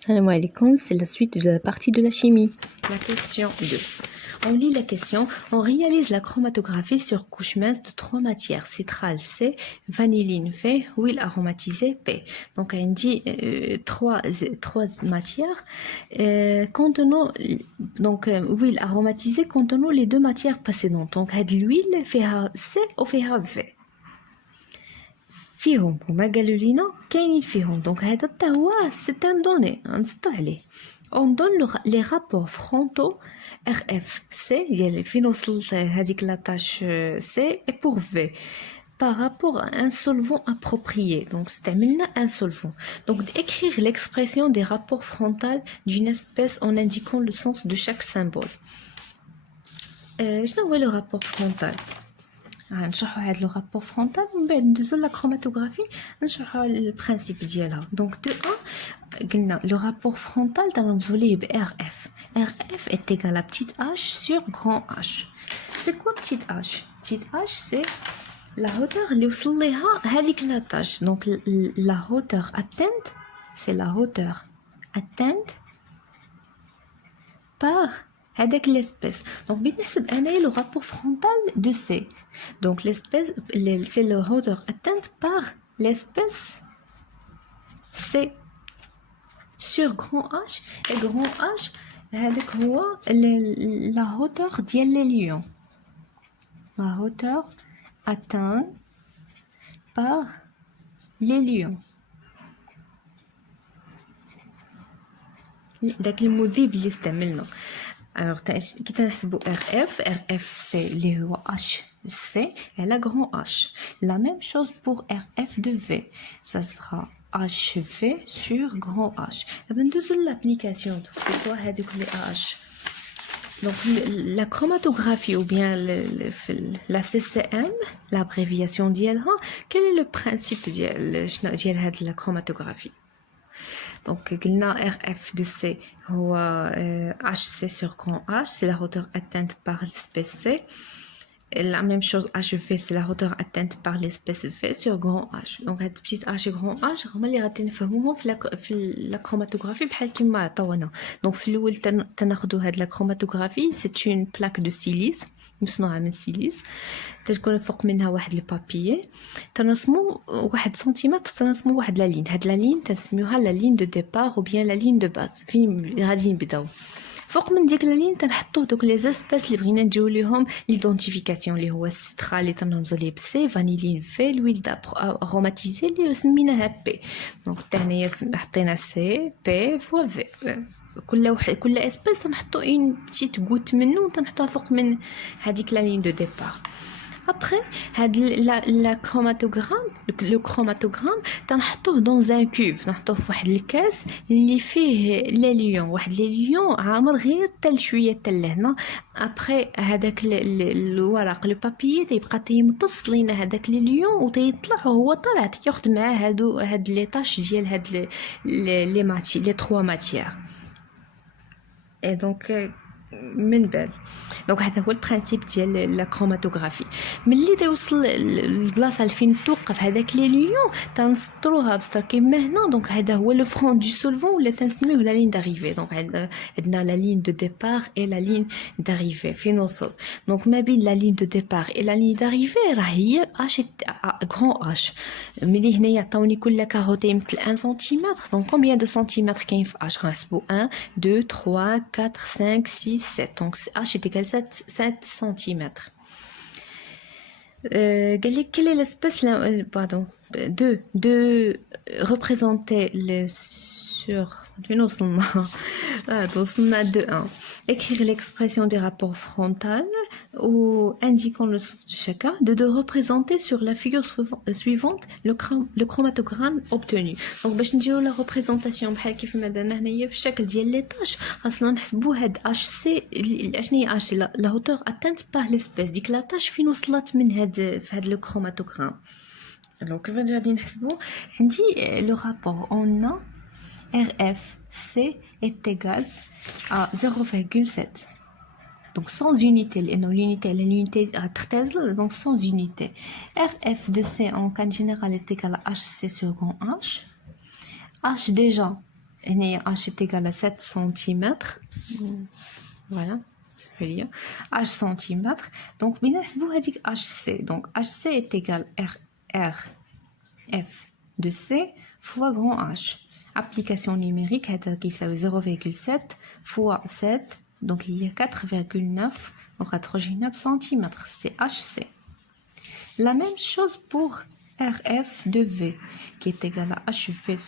Salam alaikum, c'est la suite de la partie de la chimie. La question 2. On lit la question. On réalise la chromatographie sur couche mince de 3 matières. Citral C, vanilline V, huile aromatisée P. Donc, on dit trois matières contenant huile aromatisée contenant les deux matières précédentes. Donc, l'huile fait C ou fait V. فيهم وما قالوا لينا كاينين فيهم دونك هذا حتى هو سي ان دوني غنسطو عليه on donne les rapports frontaux RFC ديال فين وصلت هذيك لاطاش C et pour V par rapport à un solvant approprié. Donc استعملنا un solvant. Donc d'écrire l'expression des rapports frontaux d'une espèce en indiquant le sens de chaque symbole. شنو هو le rapport frontal؟ نشرحوا هذا لو رابور فرونتال ومن بعد ندوزو لا كروماتوغرافي نشرحوا البرانسيپ ديالها. دونك دو 1 قلنا لو رابور فرونتال تنرمزو ليه ب ار اف est égal à petite h sur grand h. c'est quoi petite h c'est la hauteur اللي وصل ليها هذيك لاطاج. دونك la hauteur atteinte c'est la hauteur atteinte par هذاك l'espèce. Donc بغيت نحسب انايا لو رابور فرونتال دو سي. Donc l'espèce c'est la hauteur atteinte par l'espèce C sur grand H. Et grand H هذاك هو la hauteur ديال les lions. La hauteur atteinte par les lions. داك المذيب اللي استعملنا. Alors كي تنحسبوا RF c'est اللي هو H C على grand H. La même chose pour RF de V. Ça sera HV sur grand H. دابا ندوزو l'application. C'est quoi هذيك les H؟ Donc la chromatographie ou bien la CCM, l'abréviation ديالها, quel est le principe ديال هاد la chromatographie؟ Donc, RF de C ou HC sur grand H, c'est la hauteur atteinte par l'espèce C. Et la même chose, HV, c'est la hauteur atteinte par l'espèce V sur grand H. Donc, cette petite H et grand H, هما اللي غادي نفهموهم في la chromatographie بحال كيما عطاونا. Donc, في الأول تناخدو هاد la chromatographie, c'est une plaque de silice. مصنوعة من سيليس تكون فوق منها واحد البابيي تنرسمو واحد سنتيمتر تنرسمو واحد لا لين. هاد لا لين تنسميوها لا لين دو ديبار او بيان لا لين دو باز فين غادي نبداو. فوق من ديك لا لين تنحطو دوك لي زاسبيس اللي بغينا نديرو ليهم ليدونتيفيكاسيون اللي هو السيترال اللي تنرمزو ليه بسي فانيلين في لويل اروماتيزي اللي سميناها بي. دونك حتى هنايا حطينا سي بي فوا في. كل اسبيس تنحطو اون بتيت غوت منه تنحطوها فوق من هذيك لا لين دو ديبار. Après, la chromatogramme, le chromatogramme, تنحطوه dans un cuve, نحطوه في واحد الكاس اللي فيه لي ليون. واحد لي ليون عامر غير تل شويه تل هنا. Après هذاك الورق لو بابيي تيبقى تيمتص لينا هذاك لي ليون وتيطلع وهو طالع تياخذ معاه هاد لي طاش ديال هاد لي ماتي لي 3 ماتيير. Et donc من بعد دونك هذا هو البرانسيپ ديال لا كروماتوغرافي. ملي توصل البلاصه لفين توقف هذاك لي ليون تنسطروها بسطر كيما هنا. دونك هذا هو لو فرون دو سولفون ولا تنسميوه لا لين داريفي. دونك عندنا لا لين دو ديبار اي لا لين داريفي فين وصل. دونك ما بين لا لين دو ديبار اي لا لين داريفي راه هي اش غران اش. ملي هنايا عطاوني كل كاروتي مثل 1 سنتيمتر. دونك كومبيان دو سنتيمتر كاين في اش؟ غنحسبوا 1 2 3 4 5 6 7. Donc H est égal à 7 cm. Quelle est l'espèce pardon, de représenter le sur وصلنا de 1. Écrire l'expression des rapports frontaux ou indiquant le sens de chacun, de représenter sur la figure suivante le chromatogramme obtenu. Donc باش نديرو la représentation بحال كيف ما درنا هنايا في الشكل ديال لي طاش خاصنا نحسبوا هاد اش سي اشني اش لا hauteur atteinte par l'espèce ديك لا طاش فين وصلت من هاد في هاد لو chromatogramme. Alors كيف غادي نحسبوا؟ عندي le rapport on a RFC est égal à 0,7. Donc sans unité, l'unité تختزل, donc sans unité. RF de C en cas général est égal à HC sur grand H. H déjà H est égal à 7 cm. Voilà, c'est lié. H cm. Donc, بنحسبوا هذيك HC. Donc, HC est égal à RF de C fois grand H. Application numérique, c'est 0,7 fois 7. Donc, il y a 4,9 cm. C'est HC. La même chose pour RF de V, qui est égal à HV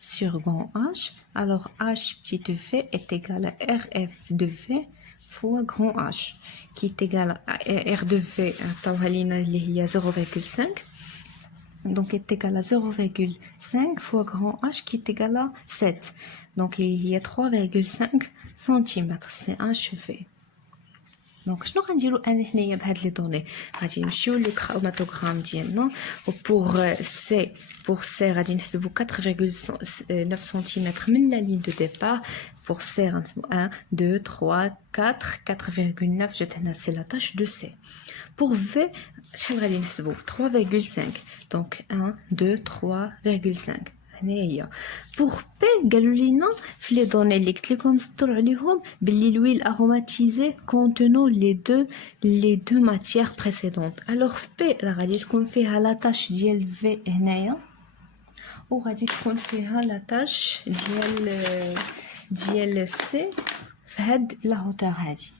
sur grand H. Alors, H petit v est égal à RF de V fois grand H, qui est égal à R de V, il y a 0,5. Donc, est égal à 0,5 fois grand H, qui est égal à 7. Donc, il y a 3,5 cm. C'est HV. Donc, شنو غنديرو انا هنايا بهاد لي دوني غادي نمشيو للكروماتوغرام ديالنا وبور سي غادي نحسبو 4,9 سنتيمتر من لا لين دو ديبار. بور سي غنسمو 1 2 3 4 4,9 جات هنا سي لا تاش دو سي. بور في شحال غادي نحسبو 3,5 دونك 1 2 3,5 هنايا. بور بي قالوا لينا في لي دوني اللي قلت لكم سطروا عليهم باللي لويل اروماتيزي كونتونو لي دو ماتيير بريسيدونت. الوغ في بي راه غادي تكون فيها لا تاش ديال في هنايا وغادي تكون فيها لا تاش ديال سي في هاد لا هوتور هادي.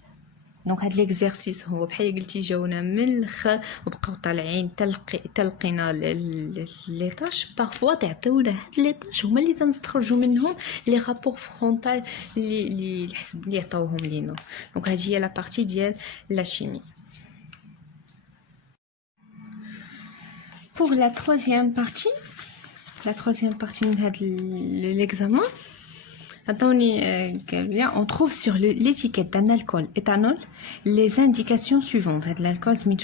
دونك هاد ليكزارسيس هو بحال قلتي جاونا من الاخر وبقاو طالعين تلقينا لي طاش بارفوا تعطيونا هاد لي طاش هما اللي تنستخرجوا منهم لي رابور فرونتال اللي حسب اللي عطاوهم لينا. دونك هذه هي لا بارتي ديال لا شيمي. pour la troisième partie من هاد l'examen. On trouve sur l'étiquette d'un alcool éthanol les indications suivantes. L'alcool se met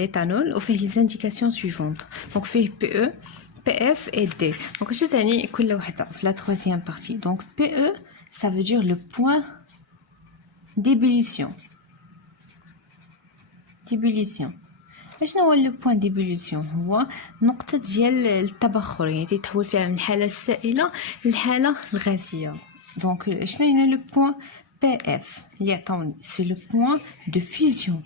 l'éthanol, on fait les indications suivantes. Donc, fait PE, PF et D. Donc, je vais la troisième partie. Donc, PE, ça veut dire le point d'ébullition. شنو هو لو بوين ديبوليسيون؟ هو نقطة ديال التبخر، يعني تتحول فيها من الحالة السائلة للحالة الغازية. دونك شنو هنا لو بوين بي اف اللي عطاوني؟ سي لو بوين دو فيزيون،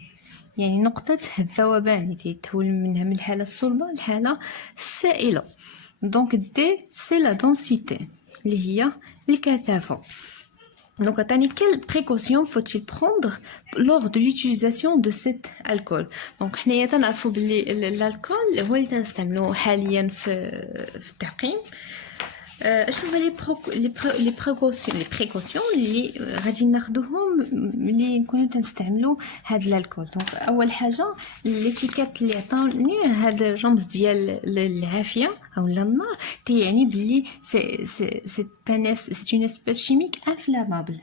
يعني نقطة الذوبان اللي تتحول منها من الحالة الصلبة للحالة السائلة. دونك دي سي لا دونسيتي اللي هي الكثافة. Donc, quelle précaution faut-il prendre lors de l'utilisation de cet alcool? Donc, l'alcool هو اللي تنستعملوه حاليا في التعقيم. شنو هما لي بريكوسيون اللي غادي ناخذوهم ملي نكونوا تنستعملوا هذا الالكول؟ دونك اول حاجه ليتيكيت اللي عطاوني هذا الرمز ديال العافيه او النار تيعني بلي سي اون اسبيس شيميك انفلامابل.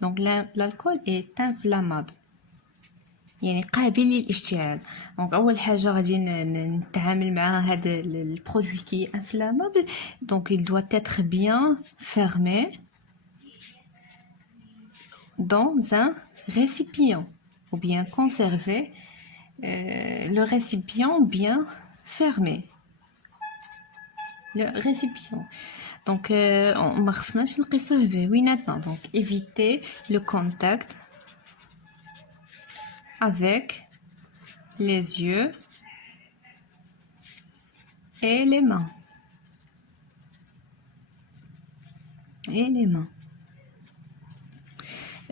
دونك الالكول est inflammable يعني قابل للاشتعال. دونك اول حاجه غادي نتعامل مع هذا البرودوي كي انفلامابل. دونك il doit être bien fermé dans un récipient ou bien conserver le récipient bien fermé. Le récipient. Donc ما خصناش نقيسوه بويناتنا. دونك éviter le contact avec les yeux et les mains.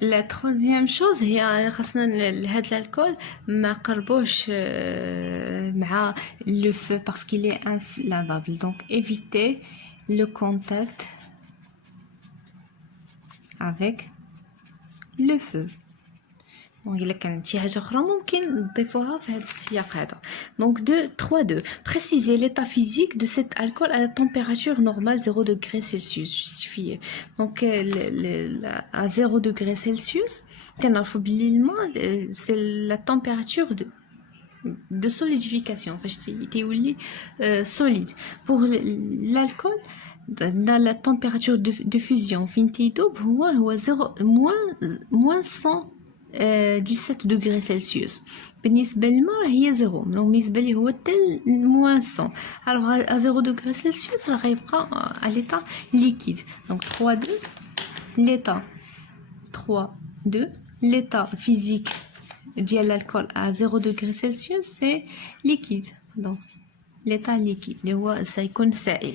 La troisième chose هي خاصنا هاد الالكول ما قربوش مع le feu parce qu'il est inflammable. Donc éviter le contact avec le feu. إلا كانت شي حاجه اخرى ممكن نضيفوها في هذا السياق هذا. Donc 3.2 préciser l'état physique de cet alcool à la température normale 0 degré Celsius justifié. Donc à 0 degré Celsius كنعرفوا بلي الماء c'est la température de solidification فاش تيولي solide. Pour l'alcool dans la température de fusion فين تيذوب هو 0 moins 100 17 degrés Celsius. بالنسبة للماء هي 0. دونك بالنسبة لي هو التل -100. alors à 0 degrés Celsius راه غيبقى à l'état liquide. donc 3-2 l'état 3-2 l'état physique ديال l'alcool à 0 degrés Celsius c'est liquide. donc l'état liquide اللي هو سيكون سائل.